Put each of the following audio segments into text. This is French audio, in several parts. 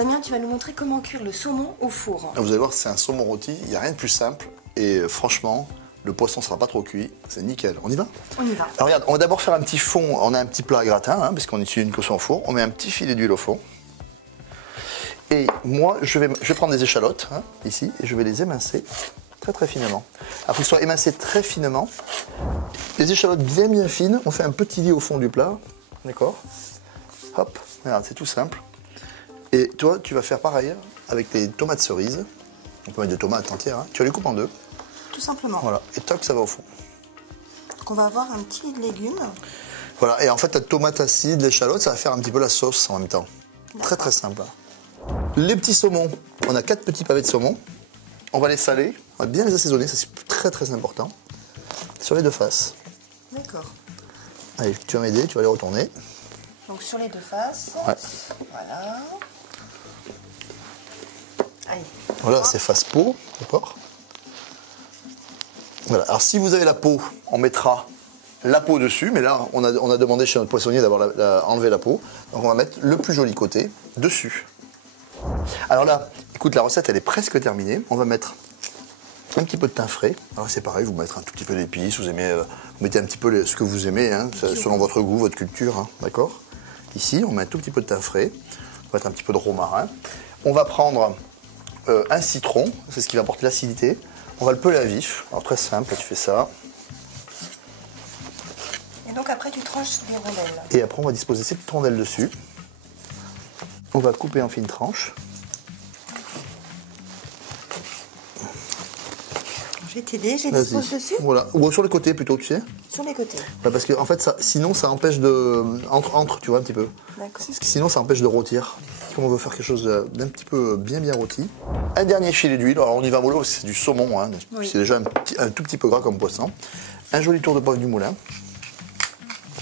Damien, tu vas nous montrer comment cuire le saumon au four. Vous allez voir, c'est un saumon rôti, il n'y a rien de plus simple. Et franchement, le poisson ne sera pas trop cuit, c'est nickel. On y va? On y va. Alors regarde, on va d'abord faire un petit fond, on a un petit plat à gratin, parce qu'on utilise une cuisson au four. On met un petit filet d'huile au fond. Et moi, je vais prendre des échalotes, ici, et je vais les émincer très très finement. Alors, il faut qu'elles soient émincées très finement. Les échalotes bien fines, on fait un petit lit au fond du plat, d'accord? Hop, regarde, c'est tout simple. Et toi, tu vas faire pareil avec les tomates cerises. On peut mettre des tomates entières, tu vas les couper en deux. Tout simplement. Voilà, et toc, ça va au fond. Donc on va avoir un petit lit de légumes. Voilà, et en fait, la tomate acide, l'échalote, ça va faire un petit peu la sauce en même temps. Très très simple. Les petits saumons, on a 4 petits pavés de saumon. On va les saler, on va bien les assaisonner, ça c'est très très important. Sur les deux faces. D'accord. Allez, tu vas m'aider, tu vas les retourner. Donc sur les deux faces. Ouais. Voilà. Allez. Voilà, c'est face peau, d'accord? Voilà, alors si vous avez la peau, on mettra la peau dessus, mais là, on a demandé chez notre poissonnier d'avoir enlevé la peau. Donc on va mettre le plus joli côté dessus. Alors là, écoute, la recette, elle est presque terminée. On va mettre un petit peu de thym frais. Alors c'est pareil, vous mettez un tout petit peu d'épices, vous mettez un petit peu ce que vous aimez, selon votre goût, votre culture, d'accord? Ici, on met un tout petit peu de thym frais. On va mettre un petit peu de romarin. On va prendre un citron, c'est ce qui va apporter l'acidité. On va le peler à vif. Alors très simple, tu fais ça. Et donc après, tu tranches des rondelles. Et après, on va disposer ces petites rondelles dessus. On va couper en fines tranches. Je vais t'aider, j'ai des sauces dessus. Voilà, ou sur le côté plutôt, tu sais. Sur les côtés. Ouais, parce que en fait, sinon, ça empêche de... Entre, tu vois, un petit peu. D'accord. Parce que sinon, ça empêche de rôtir. Comme on veut faire quelque chose d'un petit peu bien rôti. Un dernier filet d'huile. Alors, on y va mollo parce que c'est du saumon. Oui. C'est déjà un tout petit peu gras comme poisson. Un joli tour de poivre du moulin.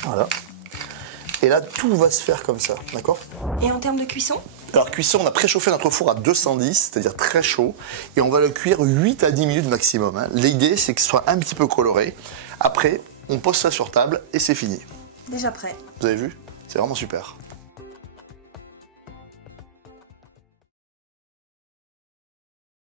Voilà. Et là, tout va se faire comme ça, d'accord? Et en termes de cuisson? Alors, cuisson, on a préchauffé notre four à 210, c'est-à-dire très chaud. Et on va le cuire 8 à 10 minutes maximum. L'idée, c'est que ce soit un petit peu coloré. Après, on pose ça sur table et c'est fini. Déjà prêt. Vous avez vu? C'est vraiment super.